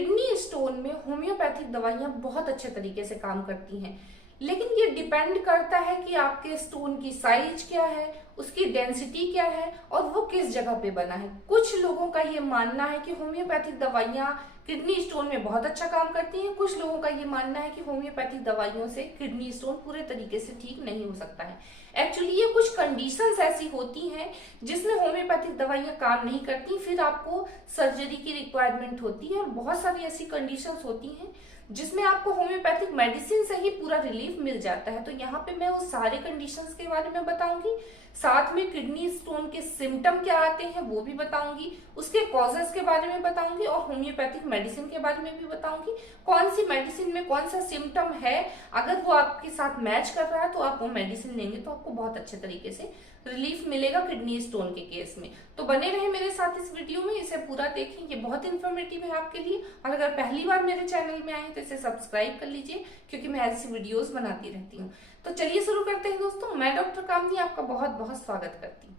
Kidney stone में homeopathic दवाइयां बहुत अच्छे तरीके से काम करती हैं, लेकिन ये डिपेंड करता है कि आपके स्टोन की साइज क्या है, उसकी डेंसिटी क्या है और वो किस जगह पे बना है। कुछ लोगों का ये मानना है कि होम्योपैथिक दवाइयां किडनी स्टोन में बहुत अच्छा काम करती हैं, कुछ लोगों का ये मानना है कि होम्योपैथिक दवाइयों से किडनी स्टोन पूरे तरीके से ठीक नहीं हो सकता है। एक्चुअली ये कुछ कंडीशंस ऐसी होती हैं जिसमें होम्योपैथिक दवाइयां काम नहीं करती, फिर आपको सर्जरी की रिक्वायरमेंट होती है। और बहुत सारी ऐसी कंडीशंस होती हैं जिसमें आपको होम्योपैथिक मेडिसिन से ही पूरा रिलीफ मिल जाता है। तो यहाँ पे मैं उस सारे कंडीशंस के बारे में बताऊंगी, साथ में किडनी स्टोन के सिम्टम क्या आते हैं वो भी बताऊंगी, उसके कॉजेस के बारे में बताऊंगी और होम्योपैथिक मेडिसिन के बारे में भी बताऊंगी। कौन सी मेडिसिन में कौन सा सिम्टम है, अगर वो आपके साथ मैच कर रहा है तो आप वो मेडिसिन लेंगे तो आपको बहुत अच्छे तरीके से रिलीफ मिलेगा किडनी स्टोन के केस में। तो बने रहे मेरे साथ इस वीडियो में, इसे पूरा देखें, ये बहुत इन्फॉर्मेटिव है आपके लिए। और अगर पहली बार मेरे चैनल में आए तो इसे सब्सक्राइब कर लीजिए, क्योंकि मैं ऐसी वीडियोस बनाती रहती हूँ। तो चलिए शुरू करते हैं दोस्तों। मैं डॉक्टर कामनी आपका बहुत बहुत स्वागत करती हूँ।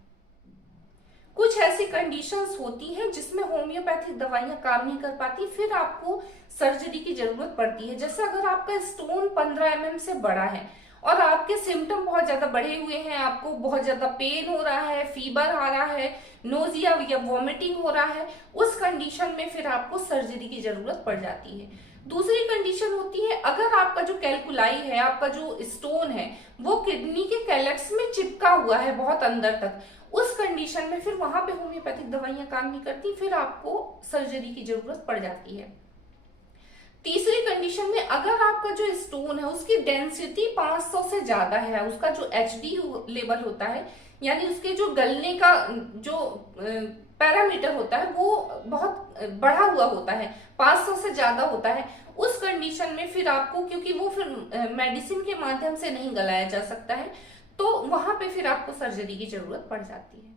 कुछ ऐसी कंडीशंस होती हैं जिसमें होम्योपैथिक दवाइयां काम नहीं कर पाती, फिर आपको सर्जरी की जरूरत पड़ती है। जैसे अगर आपका स्टोन 15 mm से बड़ा है और आपके सिम्टम बहुत ज्यादा बढ़े हुए हैं, आपको बहुत ज्यादा पेन हो रहा है, फीवर आ रहा है, नोजिया या वॉमिटिंग हो रहा है, उस कंडीशन में फिर आपको सर्जरी की जरूरत पड़ जाती है। दूसरी कंडीशन होती है अगर आपका जो कैलकुलाई है, आपका जो स्टोन है वो किडनी के कैलेक्स में चिपका हुआ है बहुत अंदर तक, उस कंडीशन में फिर वहां पे होम्योपैथिक दवाइयां काम नहीं करती, फिर आपको सर्जरी की जरूरत पड़ जाती है। तीसरी कंडीशन में अगर आपका जो स्टोन है उसकी डेंसिटी 500 से ज्यादा है, उसका जो HD लेवल होता है यानी उसके जो गलने का जो पैरामीटर होता है वो बहुत बढ़ा हुआ होता है, 500 से ज्यादा होता है, उस कंडीशन में फिर आपको, क्योंकि वो फिर मेडिसिन के माध्यम से नहीं गलाया जा सकता है, तो वहां पे फिर आपको सर्जरी की जरूरत पड़ जाती है।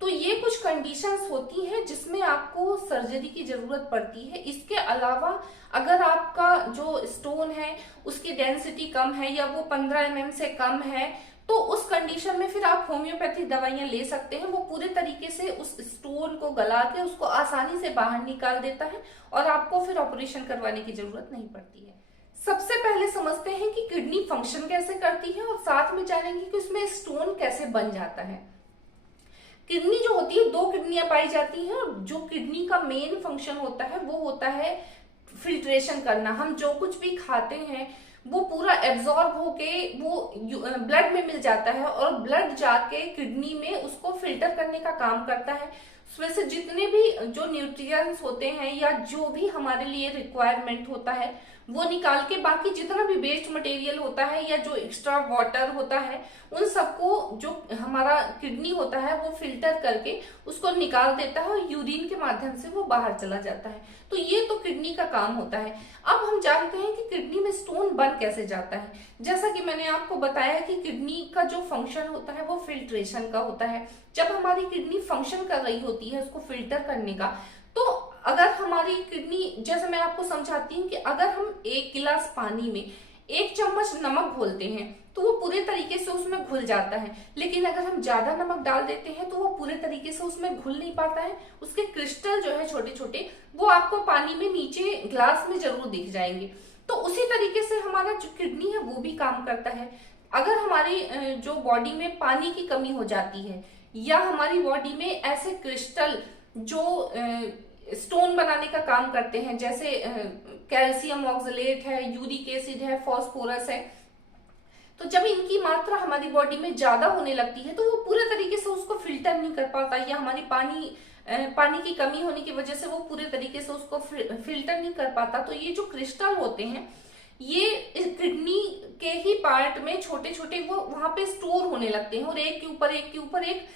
तो ये कुछ कंडीशंस होती हैं जिसमें आपको सर्जरी की जरूरत पड़ती है। इसके अलावा अगर आपका जो स्टोन है उसकी डेंसिटी कम है या वो 15 mm से कम है, तो उस कंडीशन में फिर आप होम्योपैथिक दवाइयां ले सकते हैं। वो पूरे तरीके से उस स्टोन को गला के उसको आसानी से बाहर निकाल देता है और आपको फिर ऑपरेशन करवाने की जरूरत नहीं पड़ती है। सबसे पहले समझते हैं कि किडनी फंक्शन कैसे करती है और साथ में जानेंगे कि उसमें स्टोन कैसे बन जाता है। किडनी जो होती है, 2 किडनियां पाई जाती हैं और जो किडनी का मेन फंक्शन होता है वो होता है फिल्ट्रेशन करना। हम जो कुछ भी खाते हैं वो पूरा एब्जॉर्ब होके वो ब्लड में मिल जाता है और ब्लड जाके किडनी में उसको फिल्टर करने का काम करता है। उसमें से जितने भी जो न्यूट्रिएंट्स होते हैं या जो भी हमारे लिए रिक्वायरमेंट होता है वो निकाल के बाकी जितना भी वेस्ट मटेरियल होता है या जो एक्स्ट्रा वाटर होता है उन सबको जो हमारा किडनी होता है वो फिल्टर करके उसको निकाल देता है और यूरिन के माध्यम से वो बाहर चला जाता है। तो ये तो किडनी का काम होता है। अब हम जानते हैं कि किडनी में स्टोन बन कैसे जाता है। जैसा कि मैंने आपको बताया कि किडनी का जो फंक्शन होता है वो फिल्ट्रेशन का होता है। जब हमारी किडनी फंक्शन कर रही होती है उसको फिल्टर करने का, तो अगर हमारी किडनी, जैसे मैं आपको समझाती हूँ कि अगर हम 1 गिलास पानी में 1 चम्मच नमक घोलते हैं तो वो पूरे तरीके से उसमें घुल जाता है, लेकिन अगर हम ज्यादा नमक डाल देते हैं तो वो पूरे तरीके से उसमें घुल नहीं पाता है। उसके क्रिस्टल जो है छोटे छोटे वो आपको पानी में नीचे ग्लास में जरूर दिख जाएंगे। तो उसी तरीके से हमारा जो किडनी है वो भी काम करता है। अगर हमारी जो बॉडी में पानी की कमी हो जाती है या हमारी बॉडी में ऐसे क्रिस्टल जो स्टोन बनाने का काम करते हैं, जैसे कैल्शियम ऑक्सलेट है, यूरिक एसिड है, फास्फोरस है, तो जब इनकी मात्रा हमारी बॉडी में ज्यादा होने लगती है तो वो पूरे तरीके से उसको फिल्टर नहीं कर पाता या हमारी पानी की कमी होने की वजह से वो पूरे तरीके से उसको फिल्टर नहीं कर पाता। तो ये जो क्रिस्टल होते हैं ये किडनी के ही पार्ट में छोटे छोटे वो वहां पे स्टोर होने लगते हैं और एक के ऊपर एक के ऊपर एक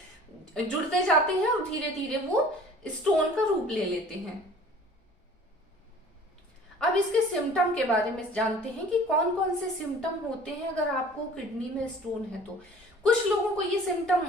जुड़ते जाते हैं और धीरे धीरे वो स्टोन का रूप ले लेते हैं। अब इसके सिम्टम के बारे में जानते हैं कि कौन कौन से सिम्टम होते हैं अगर आपको किडनी में स्टोन है तो। कुछ लोगों को ये सिम्टम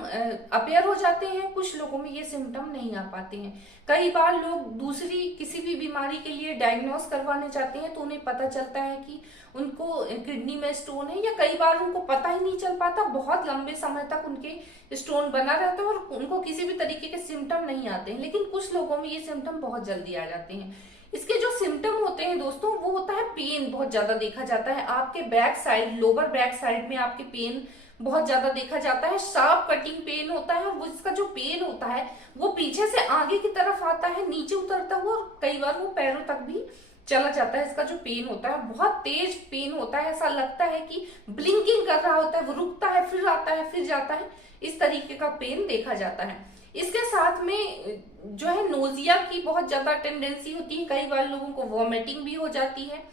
अपेयर हो जाते हैं, कुछ लोगों में ये सिम्टम नहीं आ पाते हैं। कई बार लोग दूसरी किसी भी बीमारी के लिए डायग्नोस करवाने जाते हैं तो उन्हें पता चलता है कि उनको किडनी में स्टोन है, या कई बार उनको पता ही नहीं चल पाता, बहुत लंबे समय तक उनके स्टोन बना रहता है और उनको किसी भी तरीके के सिम्टम नहीं आते हैं। लेकिन कुछ लोगों में ये सिम्टम बहुत जल्दी आ जाते हैं। इसके जो सिम्टम होते हैं दोस्तों, वो होता है पेन बहुत ज्यादा देखा जाता है आपके back side, lower back side में आपके पेन बहुत ज्यादा देखा जाता है। शार्प कटिंग पेन होता है, वो इसका जो पेन होता है वो पीछे से आगे की तरफ आता है, नीचे उतरता हुआ, और कई बार वो पैरों तक भी चला जाता है। इसका जो पेन होता है बहुत तेज पेन होता है, ऐसा लगता है कि ब्लिंकिंग कर रहा होता है, वो रुकता है फिर आता है फिर जाता है, इस तरीके का पेन देखा जाता है। इसके साथ में जो है नोजिया की बहुत ज्यादा टेंडेंसी होती है, कई बार लोगों को वॉमिटिंग भी हो जाती है।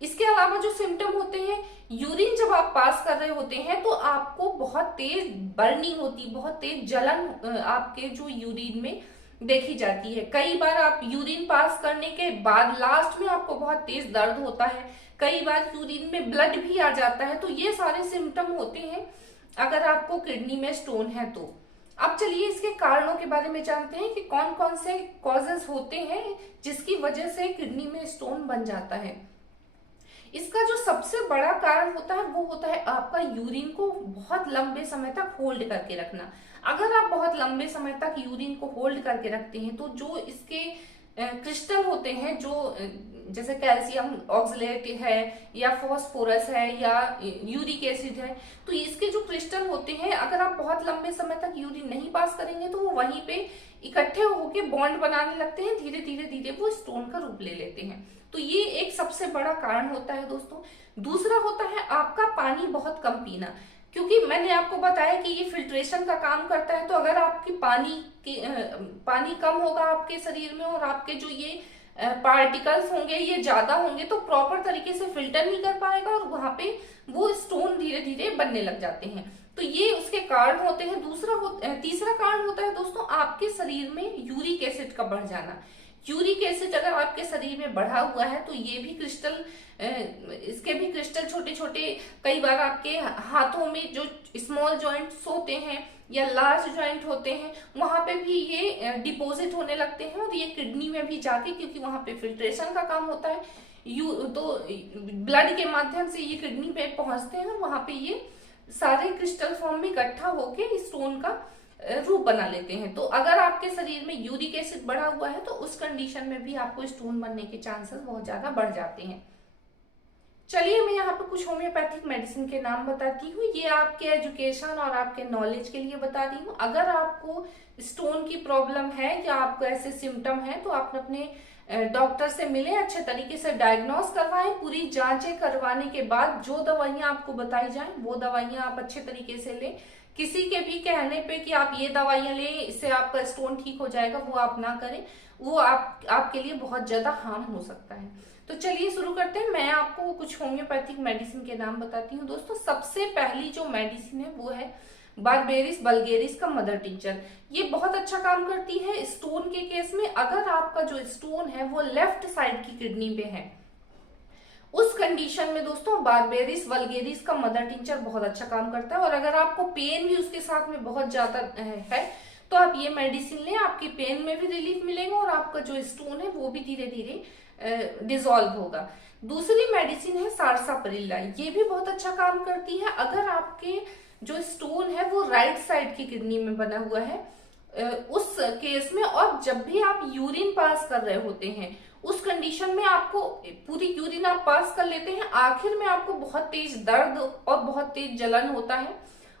इसके अलावा जो सिम्टम होते हैं, यूरिन जब आप पास कर रहे होते हैं तो आपको बहुत तेज बर्निंग होती है, बहुत तेज जलन आपके जो यूरिन में देखी जाती है। कई बार आप यूरिन पास करने के बाद लास्ट में आपको बहुत तेज दर्द होता है, कई बार यूरिन में ब्लड भी आ जाता है। तो ये सारे सिम्टम होते हैं अगर आपको किडनी में स्टोन है तो। अब चलिए इसके कारणों के बारे में जानते हैं कि कौन कौन से कॉजेस होते हैं जिसकी वजह से किडनी में स्टोन बन जाता है। इसका जो सबसे बड़ा कारण होता है वो होता है आपका यूरिन को बहुत लंबे समय तक होल्ड करके रखना। अगर आप बहुत लंबे समय तक यूरिन को होल्ड करके रखते हैं तो जो इसके क्रिस्टल होते हैं, जो जैसे कैल्शियम ऑक्सलेट है या फॉस्फोरस है या यूरिक एसिड है, तो इसके जो क्रिस्टल होते हैं अगर आप बहुत लंबे समय तक यूरिन नहीं पास करेंगे तो वो वहीं पे इकट्ठे होके बॉन्ड बनाने लगते हैं, धीरे धीरे धीरे वो स्टोन का रूप ले लेते हैं। तो ये एक सबसे बड़ा कारण होता है दोस्तों। दूसरा होता है आपका पानी बहुत कम पीना, क्योंकि मैंने आपको बताया कि ये फिल्ट्रेशन का काम करता है। तो अगर आपकी पानी कम होगा आपके शरीर में और आपके जो ये पार्टिकल्स होंगे ये ज्यादा होंगे तो प्रॉपर तरीके से फिल्टर नहीं कर पाएगा और वहां पे वो स्टोन धीरे धीरे बनने लग जाते हैं। तो ये उसके कारण होते हैं। तीसरा कारण होता है दोस्तों आपके शरीर में यूरिक एसिड का बढ़ जाना। यूरिक एसिड अगर आपके शरीर में बढ़ा हुआ है तो ये भी क्रिस्टल, इसके भी क्रिस्टल छोटे छोटे, कई बार आपके हाथों में जो स्मॉल जॉइंट्स होते हैं या लार्ज जॉइंट होते हैं वहां पे भी ये डिपॉजिट होने लगते हैं और ये किडनी में भी जाके, क्योंकि वहां पे फिल्ट्रेशन का काम होता है, तो ब्लड के माध्यम से ये किडनी पे पहुंचते हैं और वहां पे ये सारे क्रिस्टल फॉर्म में इकट्ठा होके स्टोन का रूप बना लेते हैं। तो अगर आपके शरीर में यूरिक एसिड बढ़ा हुआ है तो उस कंडीशन में भी आपको स्टोन बनने के चांसेस बहुत ज्यादा बढ़ जाते हैं। चलिए मैं यहाँ पे कुछ होम्योपैथिक मेडिसिन के नाम बताती हूँ। ये आपके एजुकेशन और आपके नॉलेज के लिए बता रही हूँ। अगर आपको स्टोन की प्रॉब्लम है या आपको ऐसे सिम्टम है तो आप अपने डॉक्टर से मिले, अच्छे तरीके से डायग्नोस करवाएं, पूरी जांचें करवाने के बाद जो दवाइयां आपको बताई जाएं वो दवाइयां आप अच्छे तरीके से लें। किसी के भी कहने पे कि आप ये दवाइयां लें इससे आपका स्टोन ठीक हो जाएगा, वो आप ना करें, वो आपके लिए बहुत ज्यादा हार्म हो सकता है। तो चलिए शुरू करते हैं। मैं आपको कुछ होम्योपैथिक मेडिसिन के नाम बताती हूँ दोस्तों। सबसे पहली जो मेडिसिन है वो है बारबेरिस वल्गेरिस का मदर टिंचर। ये बहुत अच्छा काम करती है स्टोन के केस में। अगर आपका जो स्टोन है वो लेफ्ट साइड की किडनी पे है, उस कंडीशन में दोस्तों बारबेरिस वल्गेरिस का मदर टिंचर बहुत अच्छा काम करता है। और अगर आपको पेन भी उसके साथ में बहुत ज्यादा है तो आप ये मेडिसिन लें, आपकी पेन में भी रिलीफ मिलेगा और आपका जो स्टोन है वो भी धीरे धीरे डिसॉल्व होगा। दूसरी मेडिसिन है सारसापरिल्ला। ये भी बहुत अच्छा काम करती है। अगर आपके जो स्टोन है वो राइट साइड की किडनी में बना हुआ है उस केस में, और जब भी आप यूरिन पास कर रहे होते हैं उस कंडीशन में आपको पूरी यूरिन आप पास कर लेते हैं, आखिर में आपको बहुत तेज दर्द और बहुत तेज जलन होता है,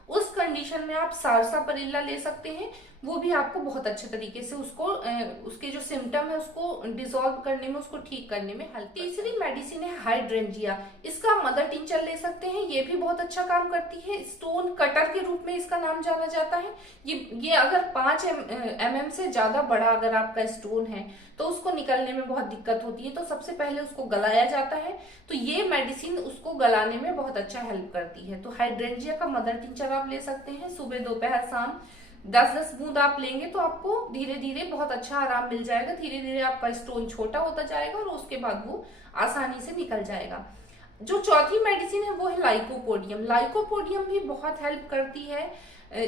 उस कंडीशन में आप सारसापरिल्ला ले सकते हैं। वो भी आपको बहुत अच्छे तरीके से उसके जो सिम्टम है उसको डिसॉल्व करने में, उसको ठीक करने में हेल्प। तीसरी मेडिसिन है हाइड्रेंजिया। इसका मदर टिंचर ले सकते हैं, ये भी बहुत अच्छा काम करती है। स्टोन कटर के रूप में इसका नाम जाना जाता है। ये अगर 5 mm से ज्यादा बड़ा अगर आपका स्टोन है तो उसको निकलने में बहुत दिक्कत होती है, तो सबसे पहले उसको गलाया जाता है। तो ये मेडिसिन उसको गलाने में बहुत अच्छा हेल्प करती है। तो हाइड्रेंजिया का मदर टिंचर आप ले सकते हैं। सुबह दोपहर शाम 10-10 बूंद आप लेंगे तो आपको धीरे धीरे बहुत अच्छा आराम मिल जाएगा। धीरे धीरे आपका स्टोन छोटा होता जाएगा और उसके बाद वो आसानी से निकल जाएगा। जो चौथी मेडिसिन है वो है लाइकोपोडियम। लाइकोपोडियम भी बहुत हेल्प करती है,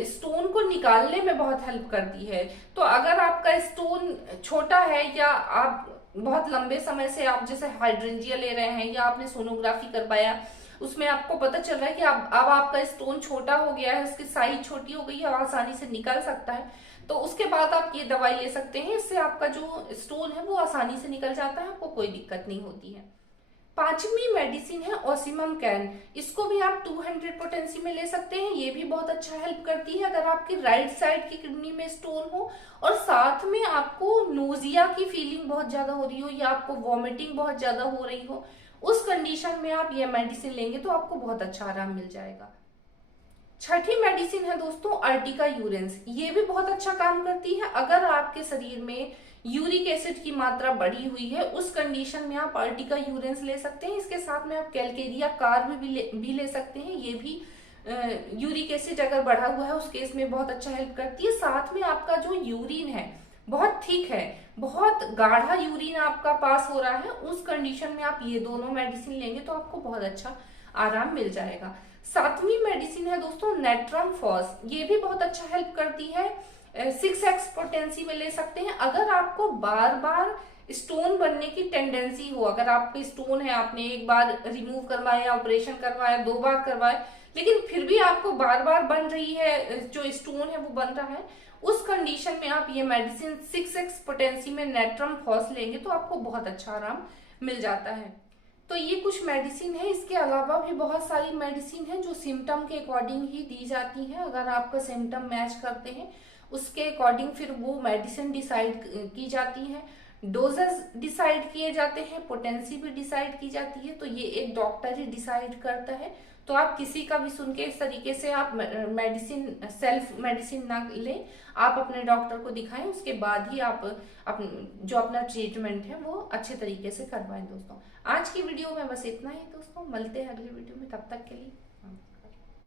स्टोन को निकालने में बहुत हेल्प करती है। तो अगर आपका स्टोन छोटा है या आप बहुत लंबे समय से आप जैसे हाइड्रेंजिया ले रहे हैं या आपने सोनोग्राफी करवाया, उसमें आपको पता चल रहा है कि अब आपका स्टोन छोटा हो गया है, उसकी साइज छोटी हो गई है, आसानी से निकल सकता है, तो उसके बाद आप ये दवाई ले सकते हैं। इससे आपका जो स्टोन है वो आसानी से निकल जाता है, आपको कोई दिक्कत नहीं होती है। पांचवी मेडिसिन है ओसिमम कैन। इसको भी आप 200 पोटेंसी में ले सकते हैं। ये भी बहुत अच्छा हेल्प करती है अगर आपकी राइट साइड की किडनी में स्टोन हो और साथ में आपको नोजिया की फीलिंग बहुत ज्यादा हो रही हो या आपको वॉमिटिंग बहुत ज्यादा हो रही हो, उस कंडीशन में आप ये मेडिसिन लेंगे तो आपको बहुत अच्छा आराम मिल जाएगा। छठी मेडिसिन है दोस्तों अर्टिका यूरेंस। ये भी बहुत अच्छा काम करती है अगर आपके शरीर में यूरिक एसिड की मात्रा बढ़ी हुई है, उस कंडीशन में आप अर्टिका यूरेंस ले सकते हैं। इसके साथ में आप कैलकेरिया कार्ब भी ले सकते हैं। ये भी यूरिक एसिड अगर बढ़ा हुआ है उस केस में बहुत अच्छा हेल्प करती है। साथ में आपका जो यूरिन है बहुत थिक है, बहुत गाढ़ा यूरिन आपका पास हो रहा है, उस कंडीशन में आप ये दोनों मेडिसिन लेंगे तो आपको बहुत अच्छा आराम मिल जाएगा। सातवीं मेडिसिन है दोस्तों नेट्रम फॉस। ये भी बहुत अच्छा हेल्प करती है। 6x पोटेंसी में ले सकते हैं अगर आपको बार बार स्टोन बनने की टेंडेंसी हो। अगर आपके स्टोन है, आपने एक बार रिमूव करवाया, ऑपरेशन करवाया, 2 बार करवाया, लेकिन फिर भी आपको बार बार बन रही है, जो स्टोन है वो बन रहा है, उस कंडीशन में आप ये मेडिसिन 6x पोटेंसी में नेट्रम फॉस लेंगे तो आपको बहुत अच्छा आराम मिल जाता है। तो ये कुछ मेडिसिन है। इसके अलावा भी बहुत सारी मेडिसिन है जो सिम्टम के अकॉर्डिंग ही दी जाती है। अगर आपका सिम्टम मैच करते हैं उसके अकॉर्डिंग फिर वो मेडिसिन डिसाइड की जाती है, डोजेस डिसाइड किए जाते हैं, पोटेंसी भी डिसाइड की जाती है। तो ये एक डॉक्टर ही डिसाइड करता है। तो आप किसी का भी सुन के इस तरीके से आप मेडिसिन सेल्फ मेडिसिन ना लें, आप अपने डॉक्टर को दिखाएं, उसके बाद ही आप जो अपना ट्रीटमेंट है वो अच्छे तरीके से करवाएं। दोस्तों आज की वीडियो में बस इतना ही दोस्तों, मिलते हैं अगली वीडियो में, तब तक के लिए